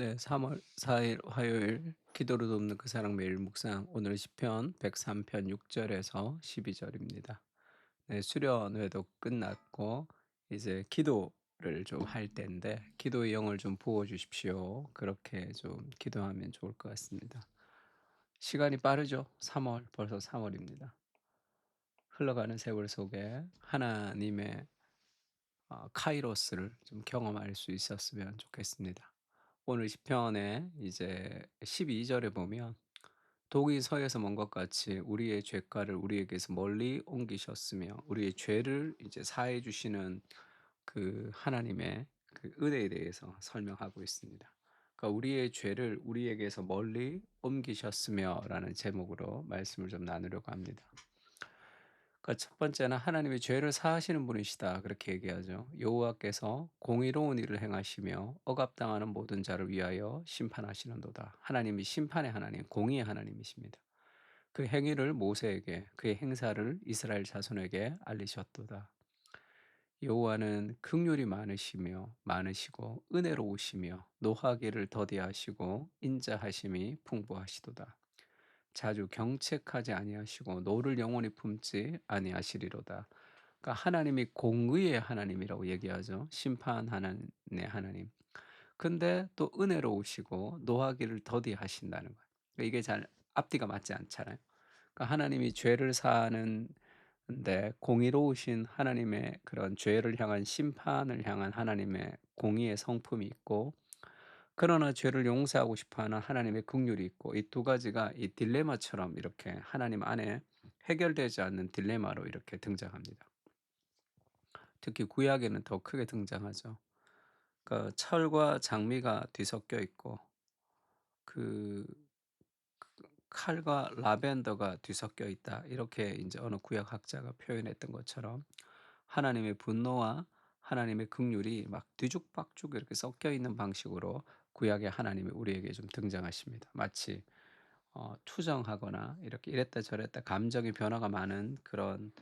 네, 3월 4일 화요일 기도로 돕는 그 사랑 매일 묵상 오늘 시편 103편 6절에서 12절입니다. 네, 수련회도 끝났고 이제 기도를 좀 할 때인데 기도의 영을 좀 부어 주십시오. 그렇게 좀 기도하면 좋을 것 같습니다. 시간이 빠르죠. 3월 벌써 3월입니다. 흘러가는 세월 속에 하나님의 카이로스를 좀 경험할 수 있었으면 좋겠습니다. 오늘 시편에 이제 12절에 보면 독이 서에서 먼 것 같이 우리의 죄가를 우리에게서 멀리 옮기셨으며 우리의 죄를 이제 사해 주시는 그 하나님의 그 은혜에 대해서 설명하고 있습니다. 그러니까 우리의 죄를 우리에게서 멀리 옮기셨으며라는 제목으로 말씀을 좀 나누려고 합니다. 그러니까 첫 번째는 하나님이 죄를 사하시는 분이시다 그렇게 얘기하죠. 여호와께서 공의로운 일을 행하시며 억압당하는 모든 자를 위하여 심판하시는도다. 하나님이 심판의 하나님, 공의의 하나님이십니다. 그 행위를 모세에게, 그의 행사를 이스라엘 자손에게 알리셨도다. 여호와는 긍휼이 많으시며 많으시고 은혜로우시며 노하기를 더디하시고 인자하심이 풍부하시도다. 자주 경책하지 아니하시고 노를 영원히 품지 아니하시리로다. 그러니까 하나님이 공의의 하나님이라고 얘기하죠. 심판하는 하나님. 근데 또 은혜로우시고 노하기를 더디하신다는 거예요. 그러니까 이게 잘 앞뒤가 맞지 않잖아요. 그러니까 하나님이 죄를 사하는데 공의로우신 하나님의 그런 죄를 향한 심판을 향한 하나님의 공의의 성품이 있고 그러나 죄를 용서하고 싶어 하는 하나님의 긍휼이 있고 이 두 가지가 이 딜레마처럼 이렇게 하나님 안에 해결되지 않는 딜레마로 이렇게 등장합니다. 특히 구약에는 더 크게 등장하죠. 그러니까 철과 장미가 뒤섞여 있고 그 칼과 라벤더가 뒤섞여 있다. 이렇게 이제 어느 구약 학자가 표현했던 것처럼 하나님의 분노와 하나님의 긍휼이 막 뒤죽박죽 이렇게 섞여 있는 방식으로 구약의 하나님이 우리에게 좀 등장하십니다. 마치 투정하거나 이렇게 이랬다 저랬다 감정의 변화가 많은 그런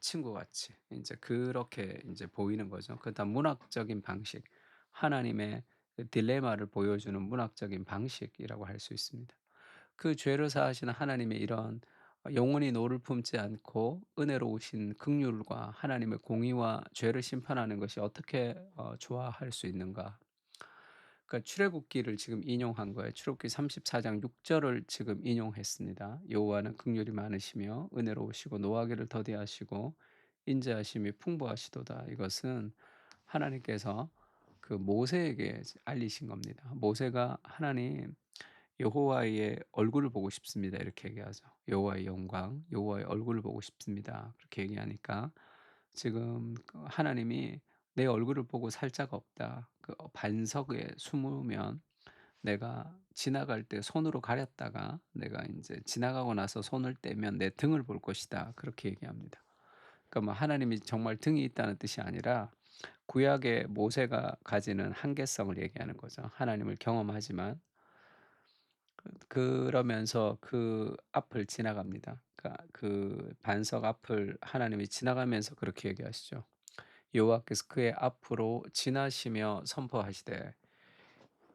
친구같이 인제 그렇게 인제 보이는 거죠. 그 다 문학적인 방식, 하나님의 그 딜레마를 보여주는 문학적인 방식이라고 할 수 있습니다. 그 죄를 사하시는 하나님의 이런 영원히 노를 품지 않고 은혜로우신 긍휼과 하나님의 공의와 죄를 심판하는 것이 어떻게 조화할 수 있는가? 그러니까 출애굽기를 지금 인용한 거예요. 출애굽기 34장 6절을 지금 인용했습니다. 여호와는 긍휼이 많으시며 은혜로우시고 노하기를 더디하시고 인자하심이 풍부하시도다. 이것은 하나님께서 그 모세에게 알리신 겁니다. 모세가 하나님 여호와의 얼굴을 보고 싶습니다. 이렇게 얘기하죠. 여호와의 영광, 여호와의 얼굴을 보고 싶습니다. 그렇게 얘기하니까 지금 그 하나님이 내 얼굴을 보고 살 자가 없다. 그 반석에 숨으면 내가 지나갈 때 손으로 가렸다가 내가 인제 지나가고 나서 손을 떼면 내 등을 볼 것이다. 그렇게 얘기합니다. 그러니까 뭐 하나님이 정말 등이 있다는 뜻이 아니라 구약의 모세가 가지는 한계성을 얘기하는 거죠. 하나님을 경험하지만 그러면서 그 앞을 지나갑니다. 그러니까 그 반석 앞을 하나님이 지나가면서 그렇게 얘기하시죠. 여호와께서 그의 앞으로 지나시며 선포하시되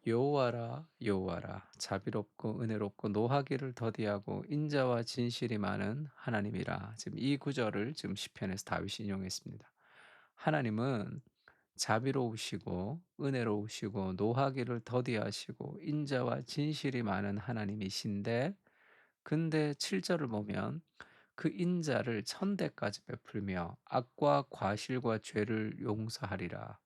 여호와라 여호와라 자비롭고 은혜롭고 노하기를 더디하고 인자와 진실이 많은 하나님이라. 지금 이 구절을 지금 시편에서 다윗이 인용했습니다. 하나님은 자비로우시고 은혜로우시고 노하기를 더디하시고 인자와 진실이 많은 하나님이신데 근데 7 절을 보면 그 인자를 천대까지 베풀며 악과 과실과 죄를 용서하리라.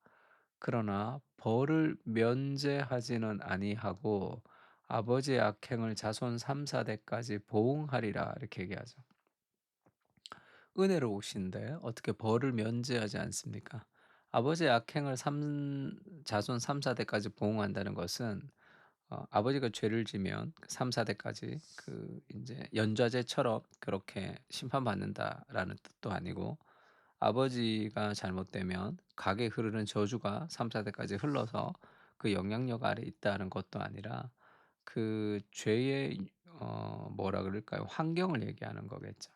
그러나 벌을 면제하지는 아니하고 아버지의 악행을 자손 3-4 대까지 보응하리라 이렇게 얘기하죠. 은혜로우신데 어떻게 벌을 면제하지 않습니까? 아버지의 악행을 자손 3-4 대까지 보응한다는 것은 아버지가 죄를 지면 3-4 대까지 그 인제 연좌제처럼 그렇게 심판받는다라는 뜻도 아니고 아버지가 잘못되면 각에 흐르는 저주가 3-4 대까지 흘러서 그 영향력 아래 있다는 것도 아니라 그 죄의 뭐라 그럴까요? 환경을 얘기하는 거겠죠.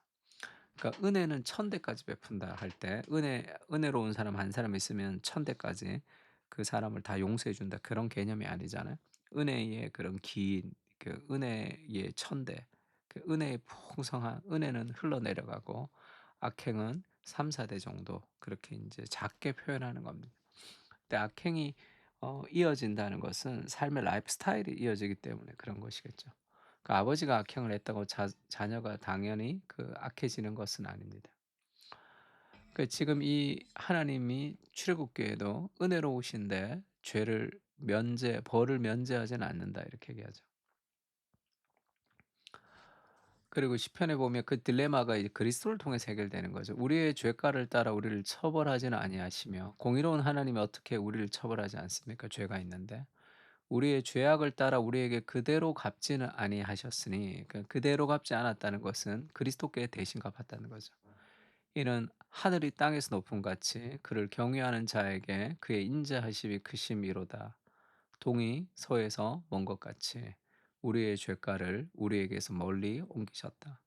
그러니까 은혜는 1000 대까지 베푼다 할 때 은혜로운 사람 한 사람 있으면 1000 대까지 그 사람을 다 용서해 준다 그런 개념이 아니잖아요. 은혜의 그런 긴 그 은혜의 천대, 그 은혜의 풍성한 은혜는 흘러내려가고 악행은 3-4대 정도 그렇게 인제 작게 표현하는 겁니다. 근데 악행이 이어진다는 것은 삶의 라이프 스타일이 이어지기 때문에 그런 것이겠죠. 그 아버지가 악행을 했다고 자녀가 당연히 그 악해지는 것은 아닙니다. 그 지금 이 하나님이 출애굽기에도 은혜로우신데 죄를 벌을 면제하지는 않는다 이렇게 얘기하죠. 그리고 시편에 보면 그 딜레마가 이제 그리스도를 통해서 해결되는 거죠. 우리의 죄가를 따라 우리를 처벌하지는 아니하시며 공의로운 하나님이 어떻게 우리를 처벌하지 않습니까? 죄가 있는데. 우리의 죄악을 따라 우리에게 그대로 갚지는 아니하셨으니 그대로 갚지 않았다는 것은 그리스도께 대신 갚았다는 거죠. 이는 하늘이 땅에서 높음 같이 그를 경외하는 자에게 그의 인자하심이 크심이로다. 동이 서에서 먼 것 같이 우리의 죄가를 우리에게서 멀리 옮기셨다.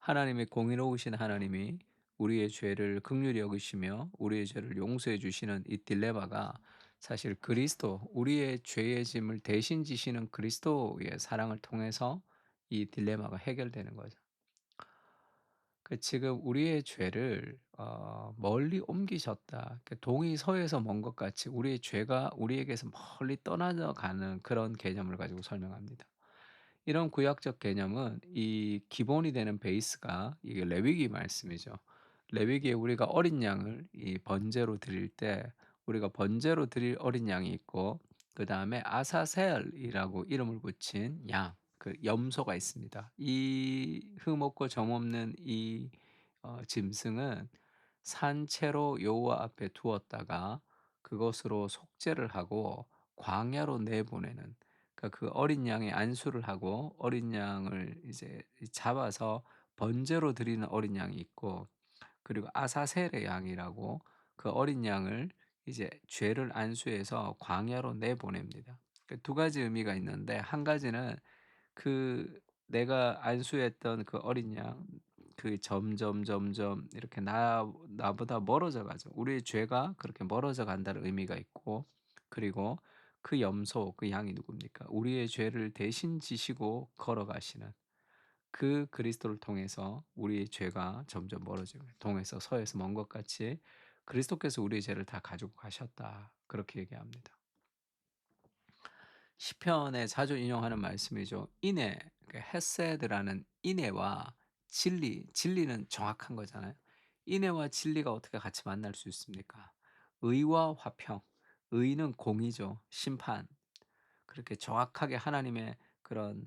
하나님의 공의로우신 하나님이 우리의 죄를 긍휼히 여기시며 우리의 죄를 용서해 주시는 이 딜레마가 사실 그리스도 우리의 죄의 짐을 대신 지시는 그리스도의 사랑을 통해서 이 딜레마가 해결되는 거죠. 지금 우리의 죄를 멀리 옮기셨다. 동이 서에서 먼 것 같이 우리의 죄가 우리에게서 멀리 떠나져 가는 그런 개념을 가지고 설명합니다. 이런 구약적 개념은 이 기본이 되는 베이스가 이게 레위기 말씀이죠. 레위기에 우리가 어린 양을 이 번제로 드릴 때 우리가 번제로 드릴 어린 양이 있고 그다음에 아사셀이라고 이름을 붙인 양, 그 염소가 있습니다. 이 흠없고 점없는 이 짐승은 산채로 여호와 앞에 두었다가 그것으로 속죄를 하고 광야로 내보내는, 그러니까 그 어린 양의 안수를 하고 어린 양을 이제 잡아서 번제로 드리는 어린 양이 있고 그리고 아사셀의 양이라고 그 어린 양을 이제 죄를 안수해서 광야로 내보냅니다. 두 가지 의미가 있는데 한 가지는 그 내가 안수했던 그 어린 양 그 점점 이렇게 나보다 멀어져 가죠. 우리의 죄가 그렇게 멀어져 간다는 의미가 있고 그리고 그 염소 그 양이 누굽니까? 우리의 죄를 대신 지시고 걸어가시는 그 그리스도를 통해서 우리의 죄가 점점 멀어지고 동에서 서에서 먼 것 같이 그리스도께서 우리의 죄를 다 가지고 가셨다. 그렇게 얘기합니다. 시편에 자주 인용하는 말씀이죠. 인애, 그 헤세드라는 인애와 진리, 진리는 정확한 거잖아요. 인애와 진리가 어떻게 같이 만날 수 있습니까? 의와 화평, 의는 공의죠. 심판. 그렇게 정확하게 하나님의 그런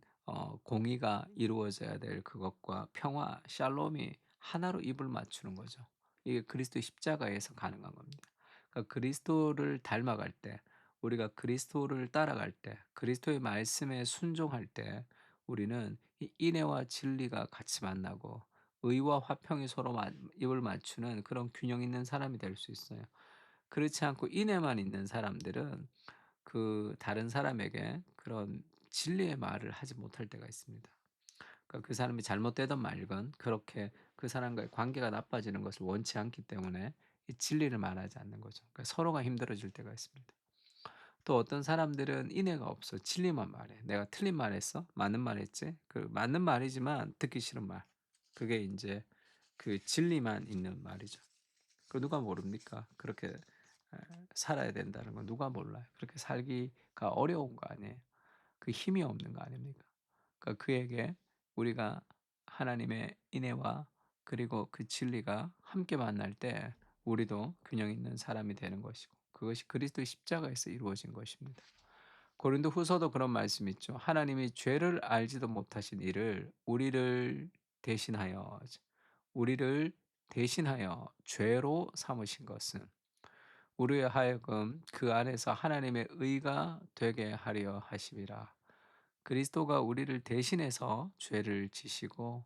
공의가 이루어져야 될 그것과 평화, 샬롬이 하나로 입을 맞추는 거죠. 이게 그리스도의 십자가에서 가능한 겁니다. 그러니까 그리스도를 닮아갈 때, 우리가 그리스도를 따라갈 때, 그리스도의 말씀에 순종할 때 우리는 이 인애와 진리가 같이 만나고 의와 화평이 서로 입을 맞추는 그런 균형 있는 사람이 될 수 있어요. 그렇지 않고 인애만 있는 사람들은 그 다른 사람에게 그런 진리의 말을 하지 못할 때가 있습니다. 그러니까 그 사람이 잘못되든 말건 그렇게 그 사람과의 관계가 나빠지는 것을 원치 않기 때문에 이 진리를 말하지 않는 거죠. 그러니까 서로가 힘들어질 때가 있습니다. 또 어떤 사람들은 인애가 없어. 진리만 말해. 내가 틀린 말 했어? 맞는 말 했지? 그 맞는 말이지만 듣기 싫은 말. 그게 인제 그 진리만 있는 말이죠. 그 누가 모릅니까? 그렇게 살아야 된다는 건 누가 몰라요. 그렇게 살기가 어려운 거 아니에요. 그 힘이 없는 거 아닙니까? 그러니까 그에게 우리가 하나님의 인애와 그리고 그 진리가 함께 만날 때 우리도 균형 있는 사람이 되는 것이고 그것이 그리스도의 십자가에서 이루어진 것입니다. 고린도후서도 그런 말씀이 있죠. 하나님이 죄를 알지도 못하신 이를 우리를 대신하여 죄로 삼으신 것은 우리에 하여금 그 안에서 하나님의 의가 되게 하려 하심이라. 그리스도가 우리를 대신해서 죄를 지시고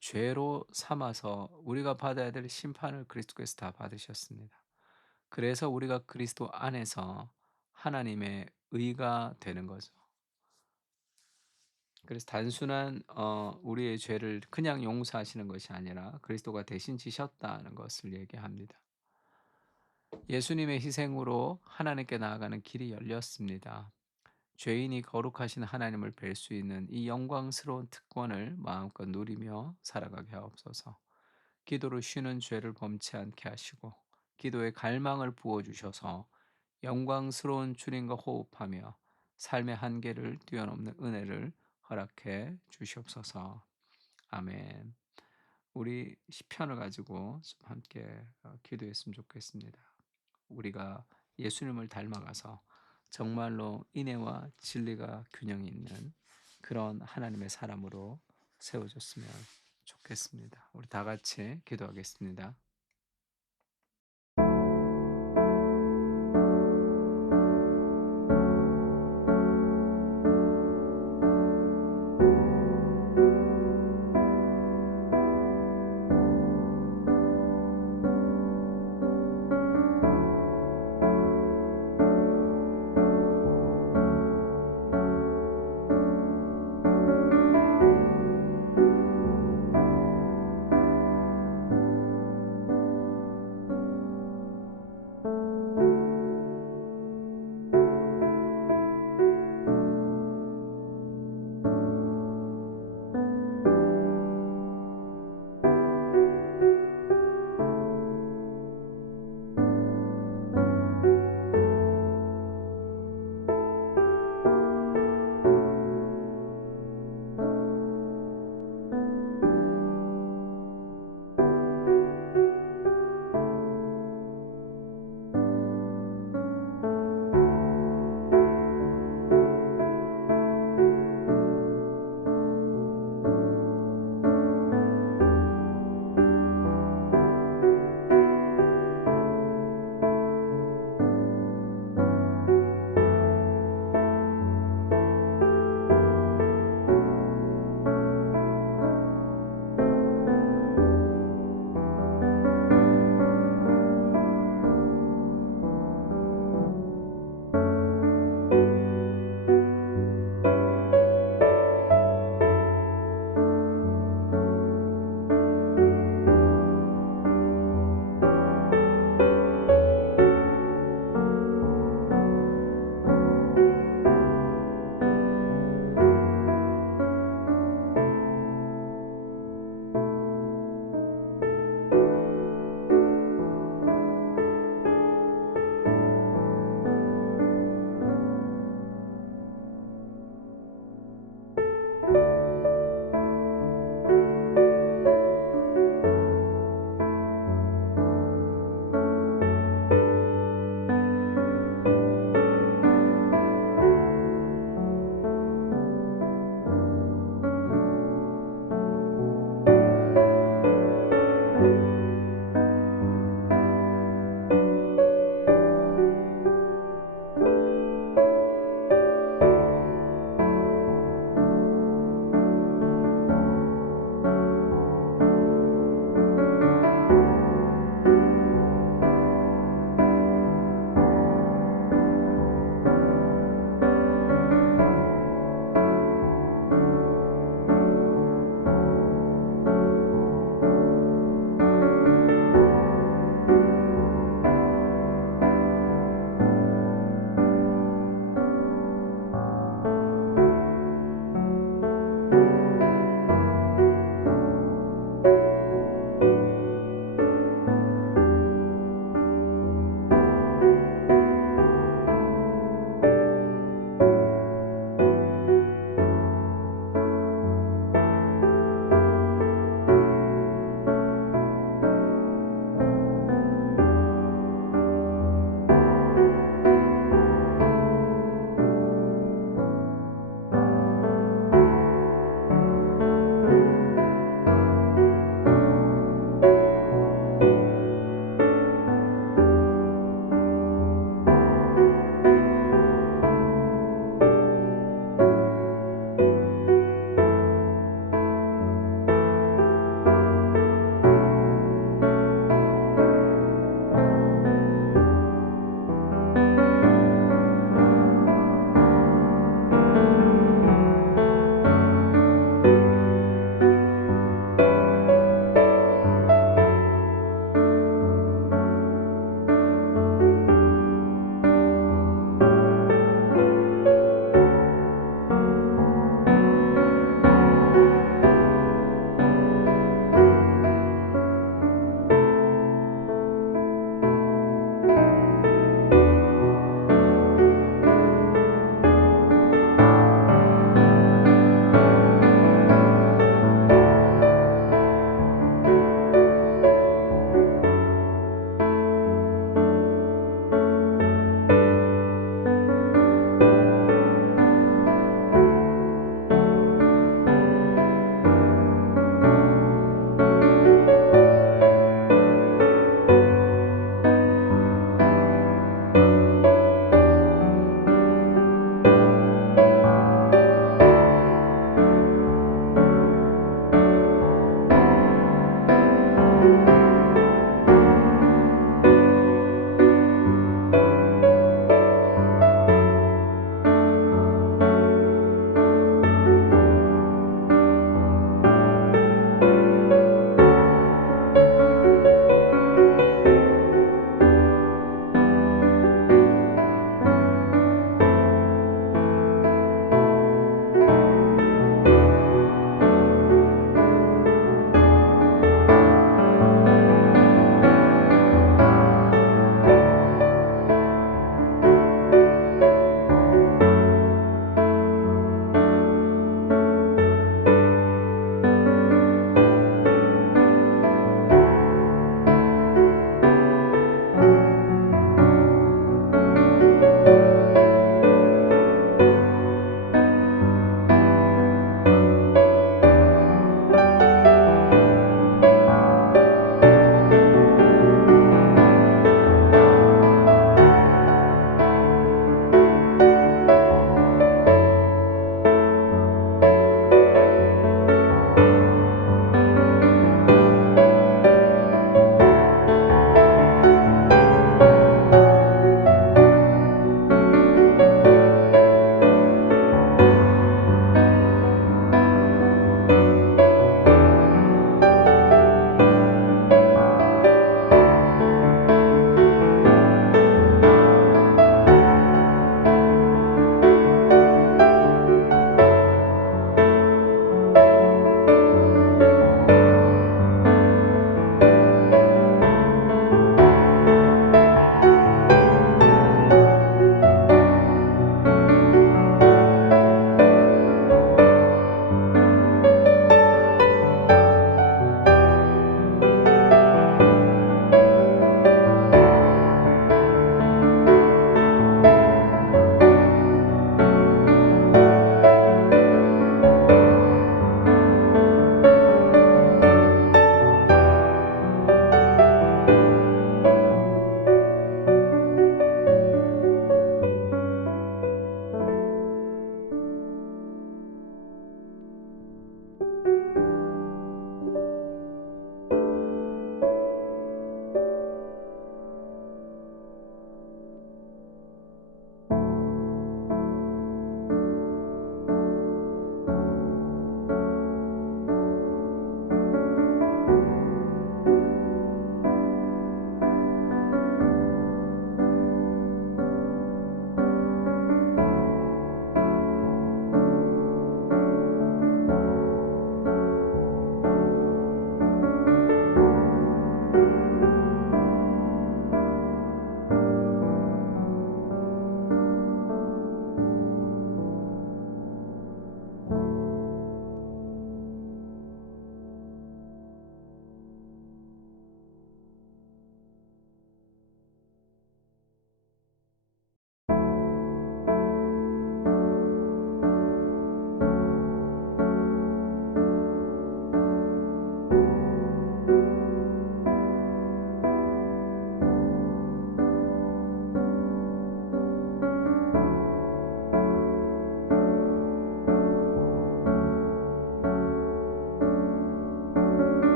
죄로 삼아서 우리가 받아야 될 심판을 그리스도께서 다 받으셨습니다. 그래서 우리가 그리스도 안에서 하나님의 의가 되는 거죠. 그래서 단순한 우리의 죄를 그냥 용서하시는 것이 아니라 그리스도가 대신 지셨다는 것을 얘기합니다. 예수님의 희생으로 하나님께 나아가는 길이 열렸습니다. 죄인이 거룩하신 하나님을 뵐 수 있는 이 영광스러운 특권을 마음껏 누리며 살아가게 하옵소서. 기도로 쉬는 죄를 범치 않게 하시고 기도의 갈망을 부어 주셔서 영광스러운 주님과 호흡하며 삶의 한계를 뛰어넘는 은혜를 허락해 주시옵소서. 아멘. 우리 시편을 가지고 좀 함께 기도했으면 좋겠습니다. 우리가 예수님을 닮아가서 정말로 인애와 진리가 균형이 있는 그런 하나님의 사람으로 세워졌으면 좋겠습니다. 우리 다 같이 기도하겠습니다.